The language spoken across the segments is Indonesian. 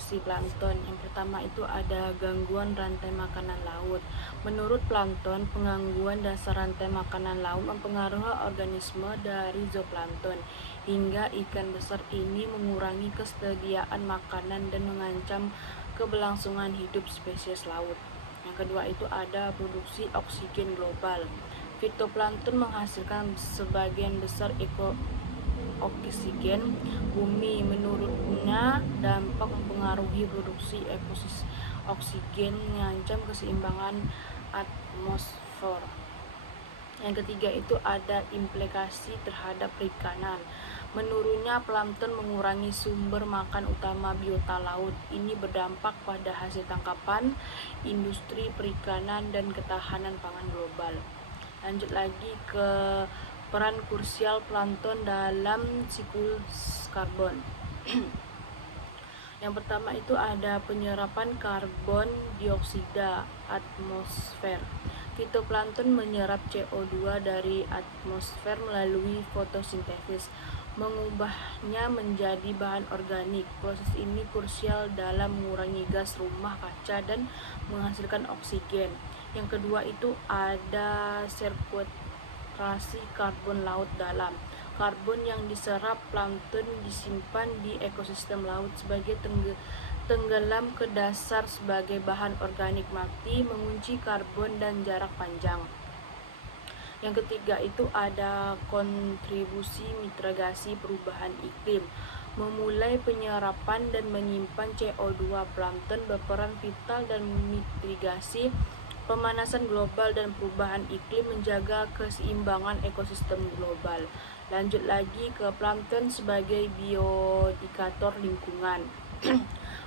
evolusi plankton. Yang pertama itu ada gangguan rantai makanan laut. Menurut plankton, penggangguan dasar rantai makanan laut mempengaruhi organisme dari zooplankton hingga ikan besar ini mengurangi kesediaan makanan dan mengancam keberlangsungan hidup spesies laut. Yang kedua itu ada produksi oksigen global. Fitoplankton menghasilkan sebagian besar oksigen bumi. Menurutnya, dampak mempengaruhi produksi oksigen mengancam keseimbangan atmosfer. Yang ketiga itu ada implikasi terhadap perikanan. Menurutnya, plankton mengurangi sumber makan utama biota laut. Ini berdampak pada hasil tangkapan, industri perikanan, dan ketahanan pangan global. Lanjut lagi ke peran krusial plankton dalam siklus karbon. Yang pertama itu ada penyerapan karbon dioksida atmosfer. Fitoplankton menyerap CO2 dari atmosfer melalui fotosintesis, mengubahnya menjadi bahan organik. Proses ini krusial dalam mengurangi gas rumah kaca dan menghasilkan oksigen. Yang kedua itu ada sekuestrasi karbon laut dalam. Karbon yang diserap plankton disimpan di ekosistem laut sebagai tenggelam ke dasar sebagai bahan organik mati, mengunci karbon dan jarak panjang. Yang ketiga itu ada kontribusi mitigasi perubahan iklim. Memulai penyerapan dan menyimpan CO2, plankton berperan vital dan mitigasi pemanasan global dan perubahan iklim, menjaga keseimbangan ekosistem global. Lanjut lagi ke plankton sebagai bioindikator lingkungan.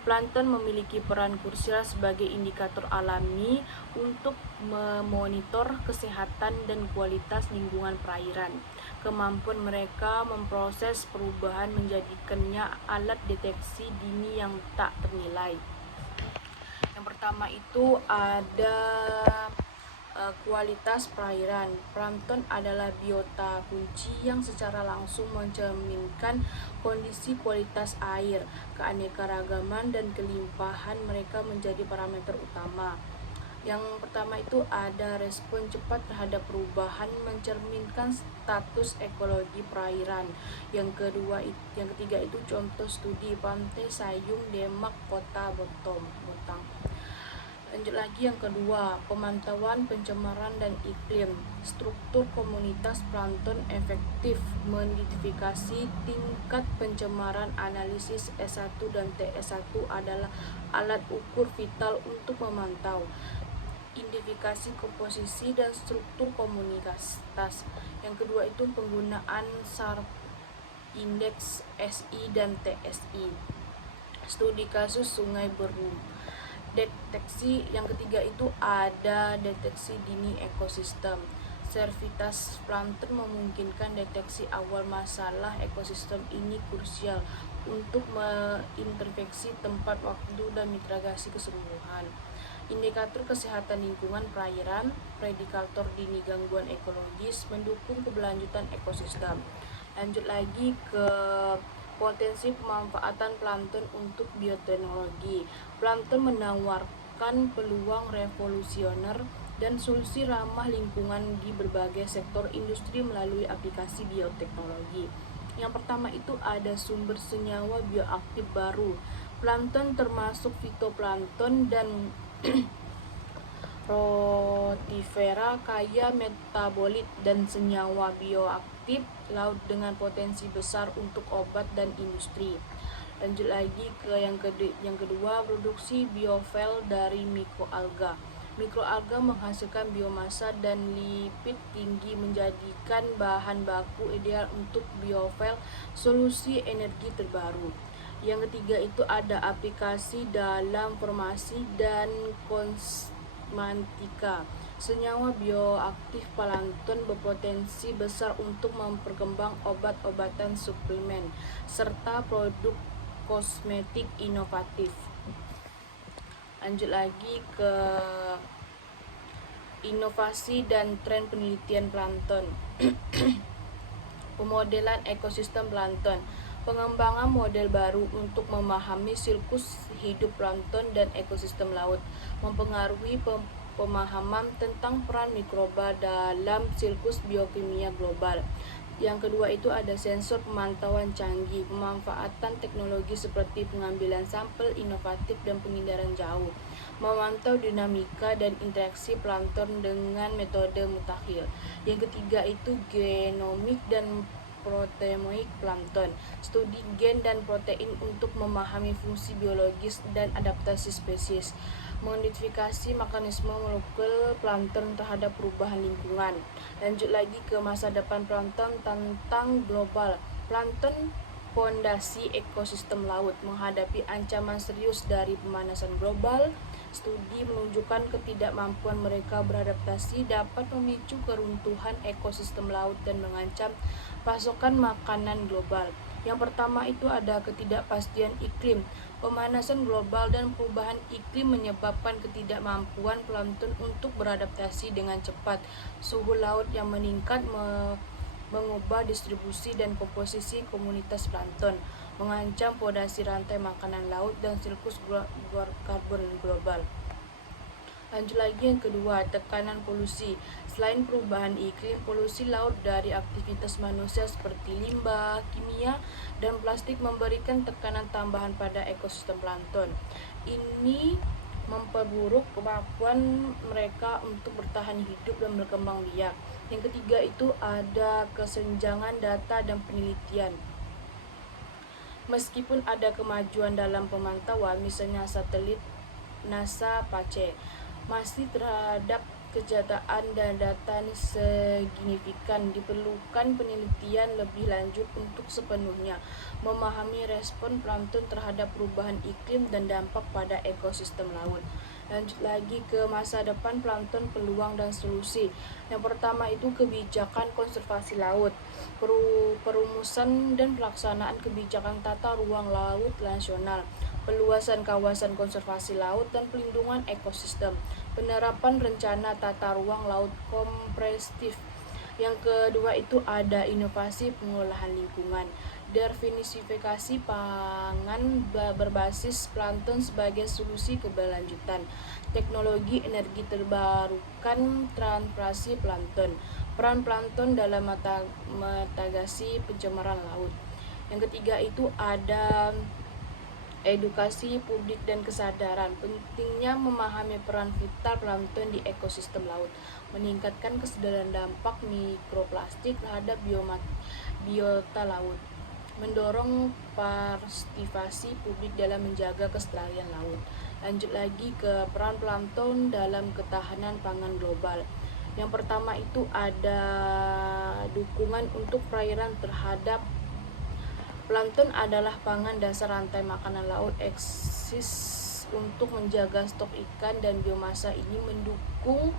Plankton memiliki peran krusial sebagai indikator alami untuk memonitor kesehatan dan kualitas lingkungan perairan. Kemampuan mereka memproses perubahan menjadikannya alat deteksi dini yang tak ternilai. Yang pertama itu ada kualitas perairan. Plankton adalah biota kunci yang secara langsung mencerminkan kondisi kualitas air. Keanekaragaman dan kelimpahan mereka menjadi parameter utama. Yang pertama itu ada respon cepat terhadap perubahan, mencerminkan status ekologi perairan. Yang ketiga itu contoh studi Pantai Sayung, Demak, Kota Botang. Lanjut lagi yang kedua, pemantauan pencemaran dan iklim. Struktur komunitas plankton efektif mengidentifikasi tingkat pencemaran. Analisis S1 dan TS1 adalah alat ukur vital untuk memantau identifikasi komposisi dan struktur komunitas. Yang kedua itu penggunaan SAR indeks SI dan TSI. Studi kasus Sungai Berung. Deteksi yang ketiga itu ada deteksi dini ekosistem. Servitas plankton memungkinkan deteksi awal masalah ekosistem. Ini krusial untuk mengintervensi tempat waktu dan mitigasi kesembuhan. Indikator kesehatan lingkungan perairan, predikator dini gangguan ekologis, mendukung keberlanjutan ekosistem. Lanjut lagi ke potensi pemanfaatan plankton untuk bioteknologi. Plankton menawarkan peluang revolusioner dan solusi ramah lingkungan di berbagai sektor industri melalui aplikasi bioteknologi. Yang pertama itu ada sumber senyawa bioaktif baru. Plankton termasuk fitoplankton dan rotifera kaya metabolit dan senyawa bioaktif laut dengan potensi besar untuk obat dan industri. Lanjut lagi ke yang kedua, produksi biofuel dari mikroalga. Mikroalga menghasilkan biomasa dan lipid tinggi, menjadikan bahan baku ideal untuk biofuel, solusi energi terbaru. Yang ketiga itu ada aplikasi dalam farmasi dan kosmetika. Senyawa bioaktif plankton berpotensi besar untuk memperkembang obat-obatan, suplemen, serta produk kosmetik inovatif. Lanjut lagi ke inovasi dan tren penelitian plankton. Pemodelan ekosistem plankton. Pengembangan model baru untuk memahami siklus hidup plankton dan ekosistem laut mempengaruhi pemahaman tentang peran mikroba dalam siklus biokimia global. Yang kedua itu ada sensor pemantauan canggih, pemanfaatan teknologi seperti pengambilan sampel inovatif dan pengindaran jauh, memantau dinamika dan interaksi plankton dengan metode mutakhir. Yang ketiga itu genomik dan proteomic plankton, studi gen dan protein untuk memahami fungsi biologis dan adaptasi spesies, modifikasi mekanisme molekul plankton terhadap perubahan lingkungan. Lanjut lagi ke masa depan plankton tentang global. Plankton fondasi ekosistem laut menghadapi ancaman serius dari pemanasan global. Studi menunjukkan ketidakmampuan mereka beradaptasi dapat memicu keruntuhan ekosistem laut dan mengancam pasokan makanan global. Yang pertama itu ada ketidakpastian iklim. Pemanasan global dan perubahan iklim menyebabkan ketidakmampuan plankton untuk beradaptasi dengan cepat. Suhu laut yang meningkat mengubah distribusi dan komposisi komunitas plankton, mengancam fondasi rantai makanan laut dan siklus karbon global. Lanjut lagi yang kedua, tekanan polusi. Selain perubahan iklim, polusi laut dari aktivitas manusia seperti limbah, kimia, dan plastik memberikan tekanan tambahan pada ekosistem plankton. Ini memperburuk kemampuan mereka untuk bertahan hidup dan berkembang biak. Yang ketiga itu ada kesenjangan data dan penelitian. Meskipun ada kemajuan dalam pemantauan, misalnya satelit NASA PACE, masih terhadap kejahatan dan data signifikan. Diperlukan penelitian lebih lanjut untuk sepenuhnya memahami respon plankton terhadap perubahan iklim dan dampak pada ekosistem laut. Lanjut lagi ke masa depan plankton, peluang dan solusi. Yang pertama itu kebijakan konservasi laut, perumusan dan pelaksanaan kebijakan tata ruang laut nasional, peluasan kawasan konservasi laut dan pelindungan ekosistem, penerapan rencana tata ruang laut komprehensif. Yang kedua itu ada inovasi pengelolaan lingkungan, definisifikasi pangan berbasis plankton sebagai solusi keberlanjutan, teknologi energi terbarukan transplantasi plankton, peran plankton dalam mitigasi pencemaran laut. Yang ketiga itu ada edukasi publik dan kesadaran. Pentingnya memahami peran vital plankton di ekosistem laut, meningkatkan kesadaran dampak mikroplastik terhadap biota laut, mendorong partisipasi publik dalam menjaga kelestarian laut. Lanjut lagi ke peran plankton dalam ketahanan pangan global. Yang pertama itu ada dukungan untuk perairan terhadap plankton adalah pangan dasar rantai makanan laut, eksis untuk menjaga stok ikan dan biomasa. Ini mendukung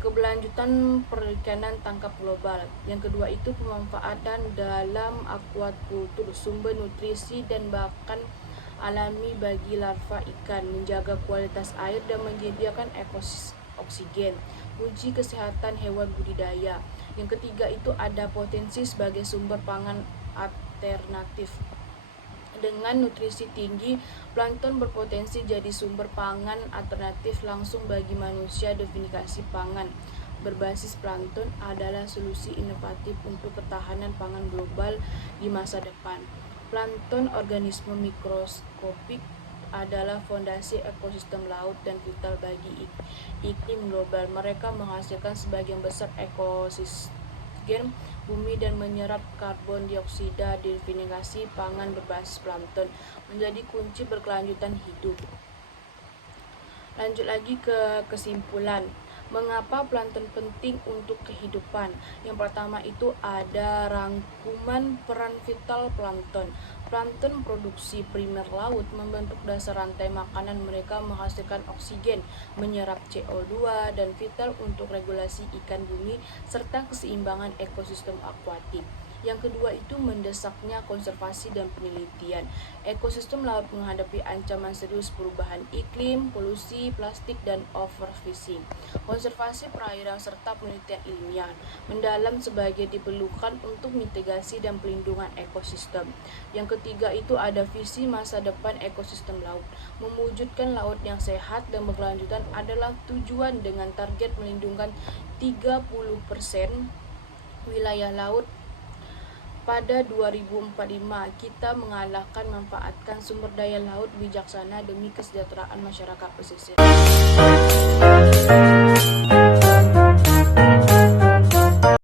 keberlanjutan perikanan tangkap global. Yang kedua itu pemanfaatan dalam aquaculture, sumber nutrisi dan bahkan alami bagi larva ikan, menjaga kualitas air dan menyediakan oksigen, uji kesehatan hewan budidaya. Yang ketiga itu ada potensi sebagai sumber pangan alternatif. Dengan nutrisi tinggi, plankton berpotensi jadi sumber pangan alternatif langsung bagi manusia. Definisi pangan berbasis plankton adalah solusi inovatif untuk ketahanan pangan global di masa depan. Plankton, organisme mikroskopik, adalah fondasi ekosistem laut dan vital bagi iklim global. Mereka menghasilkan sebagian besar oksigen bumi dan menyerap karbon dioksida. Definisi pangan berbasis plankton menjadi kunci berkelanjutan hidup. Lanjut lagi ke kesimpulan. Mengapa plankton penting untuk kehidupan? Yang pertama itu ada rangkuman peran vital plankton. Plankton produksi primer laut membentuk dasar rantai makanan. Mereka menghasilkan oksigen, menyerap CO2 dan vital untuk regulasi ikan bumi serta keseimbangan ekosistem akuatik. Yang kedua itu mendesaknya konservasi dan penelitian. Ekosistem laut menghadapi ancaman serius perubahan iklim, polusi, plastik, dan overfishing. Konservasi perairan serta penelitian ilmiah mendalam sebagai diperlukan untuk mitigasi dan pelindungan ekosistem. Yang ketiga itu ada visi masa depan ekosistem laut. Mewujudkan laut yang sehat dan berkelanjutan adalah tujuan dengan target melindungi 30% wilayah laut pada 2045. Kita mengalahkan manfaatkan sumber daya laut bijaksana demi kesejahteraan masyarakat pesisir.